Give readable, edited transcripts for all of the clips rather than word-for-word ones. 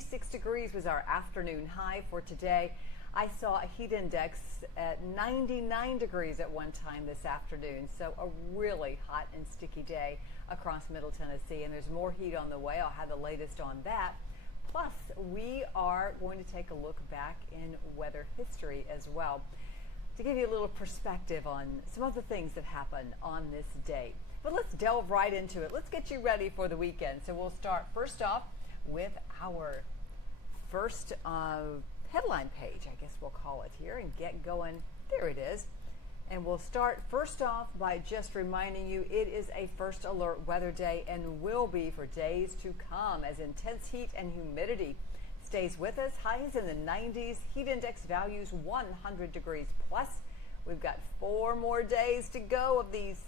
76 degrees was our afternoon high for today. I saw a heat index at 99 degrees at one time this afternoon, so a really hot and sticky day across Middle Tennessee, and there's more heat on the way. I'll have the latest on that. Plus, we are going to take a look back in weather history as well to give you a little perspective on some of the things that happened on this day. But let's delve right into it. Let's get you ready for the weekend. So we'll start first off with our first headline page, I guess we'll call it here, and get going. There it is. And we'll start first off by just reminding you it is a first alert weather day and will be for days to come as intense heat and humidity stays with us. Highs in the 90s, heat index values 100 degrees plus. We've got 4 more days to go of these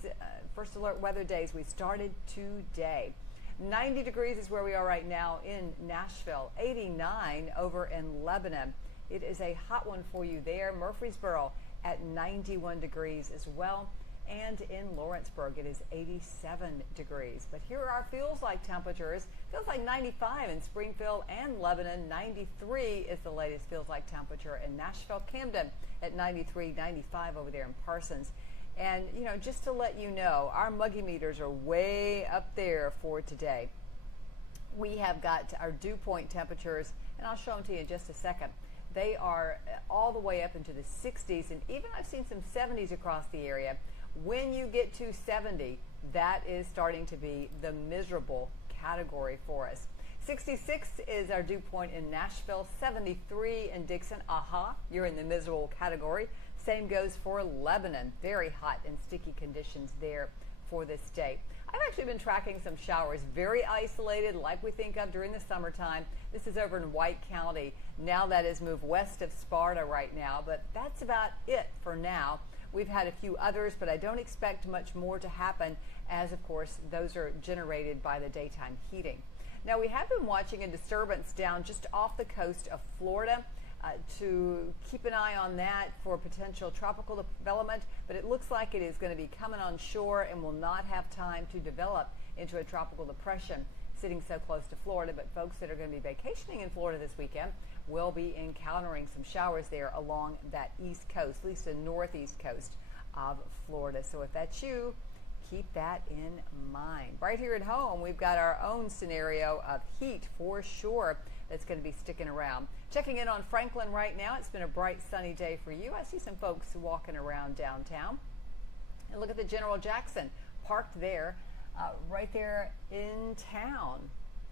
first alert weather days. We started today. 90 degrees is where we are right now in Nashville, 89 over in Lebanon. It is a hot one for you there. Murfreesboro at 91 degrees as well. And in Lawrenceburg, it is 87 degrees. But here are our feels like temperatures. Feels like 95 in Springfield and Lebanon. 93 is the latest feels like temperature in Nashville. Camden at 93, 95 over there in Parsons. And, you know, just to let you know, our muggy meters are way up there for today. We have got our dew point temperatures, and I'll show them to you in just a second. They are all the way up into the 60s, and even I've seen some 70s across the area. When you get to 70, that is starting to be the miserable category for us. 66 is our dew point in Nashville, 73 in Dixon. Aha, you're in the miserable category. Same goes for Lebanon. Very hot and sticky conditions there for this day. I've actually been tracking some showers, very isolated like we think of during the summertime. This is over in White County. Now that has moved west of Sparta right now, but that's about it for now. We've had a few others, but I don't expect much more to happen as, of course, those are generated by the daytime heating. Now, we have been watching a disturbance down just off the coast of Florida to keep an eye on that for potential tropical development, but it looks like it is going to be coming on shore and will not have time to develop into a tropical depression sitting so close to Florida. But folks that are going to be vacationing in Florida this weekend will be encountering some showers there along that east coast, at least the northeast coast of Florida. So if that's you, keep that in mind. Right here at home, we've got our own scenario of heat for sure that's going to be sticking around. Checking in on Franklin right now. It's been a bright, sunny day for you. I see some folks walking around downtown. And look at the General Jackson parked there, right there in town.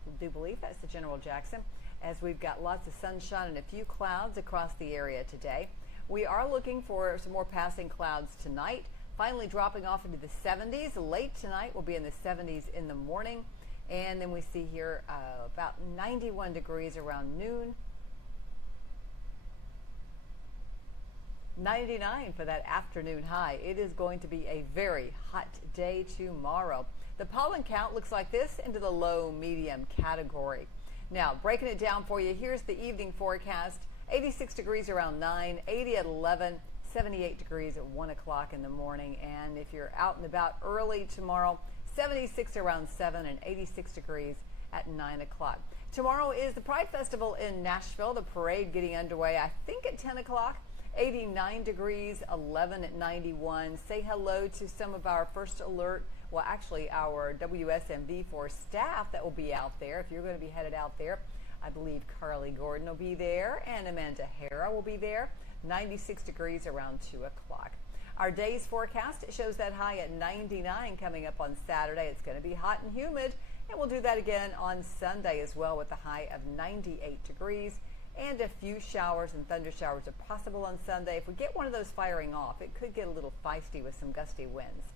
I do believe that's the General Jackson, as we've got lots of sunshine and a few clouds across the area today. We are looking for some more passing clouds tonight. Finally dropping off into the 70s. Late tonight we'll be in the 70s in the morning. And then we see here about 91 degrees around noon. 99 for that afternoon high. It is going to be a very hot day tomorrow. The pollen count looks like this into the low medium category. Now, breaking it down for you, here's the evening forecast. 86 degrees around 9, 80 at 11, 78 degrees at 1 o'clock in the morning. And if you're out and about early tomorrow, 76 around 7 and 86 degrees at 9 o'clock. Tomorrow is the Pride Festival in Nashville. The parade getting underway, I think, at 10 o'clock. 89 degrees, 11 at 91. Say hello to some of our first alert, well, actually our WSMV4 staff that will be out there. If you're going to be headed out there, I believe Carly Gordon will be there and Amanda Hara will be there. 96 degrees around 2 o'clock. Our day's forecast shows that high at 99 coming up on Saturday. It's going to be hot and humid, and we'll do that again on Sunday as well with a high of 98 degrees. And a few showers and thunder showers are possible on Sunday. If we get one of those firing off, it could get a little feisty with some gusty winds.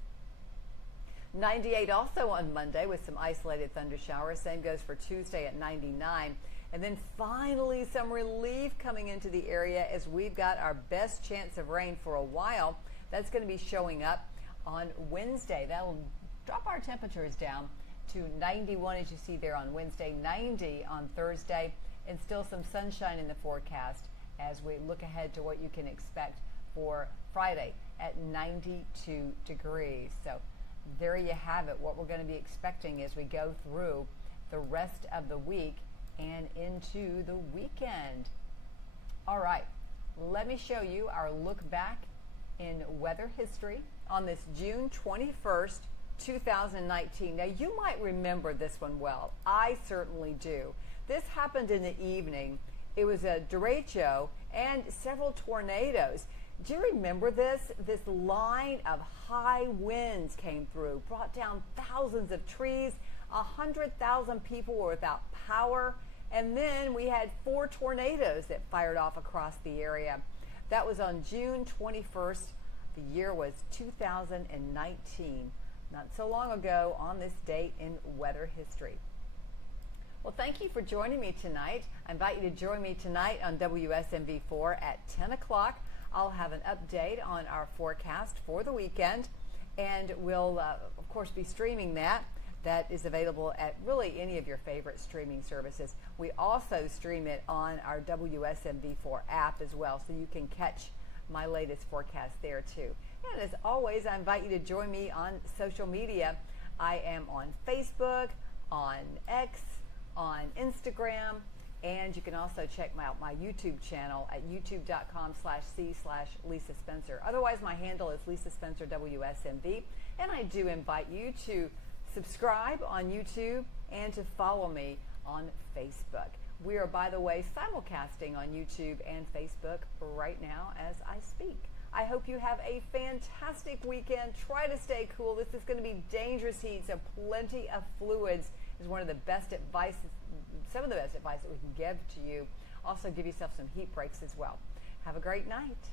98 also on Monday with some isolated thunder showers. Same goes for Tuesday at 99. And then finally some relief coming into the area as we've got our best chance of rain for a while. That's going to be showing up on Wednesday. That will drop our temperatures down to 91 as you see there on Wednesday, 90 on Thursday, and still some sunshine in the forecast as we look ahead to what you can expect for Friday at 92 degrees. So there you have it, what we're going to be expecting as we go through the rest of the week and into the weekend. All right, let me show you our look back in weather history on this June 21st, 2019. Now, you might remember this one well. I certainly do. This happened in the evening. It was a derecho and several tornadoes. Do you remember this? This line of high winds came through, brought down thousands of trees. 100,000 people were without power. And then we had 4 tornadoes that fired off across the area. That was on June 21st. The year was 2019. Not so long ago on this date in weather history. Well, thank you for joining me tonight. I invite you to join me tonight on WSMV4 at 10 o'clock. I'll have an update on our forecast for the weekend, and we'll, of course, be streaming that. That is available at really any of your favorite streaming services. We also stream it on our WSMV4 app as well, so you can catch my latest forecast there too. And as always, I invite you to join me on social media. I am on Facebook, on X, on Instagram, and you can also check out my YouTube channel at youtube.com/c/Lisa Spencer. Otherwise, my handle is Lisa Spencer WSMV, and I do invite you to subscribe on YouTube and to follow me on Facebook. We are, by the way, simulcasting on YouTube and Facebook right now as I speak. I hope you have a fantastic weekend. Try to stay cool. This is going to be dangerous heat, so plenty of fluids is one of the best advice, some of the best advice that we can give to you. Also, give yourself some heat breaks as well. Have a great night.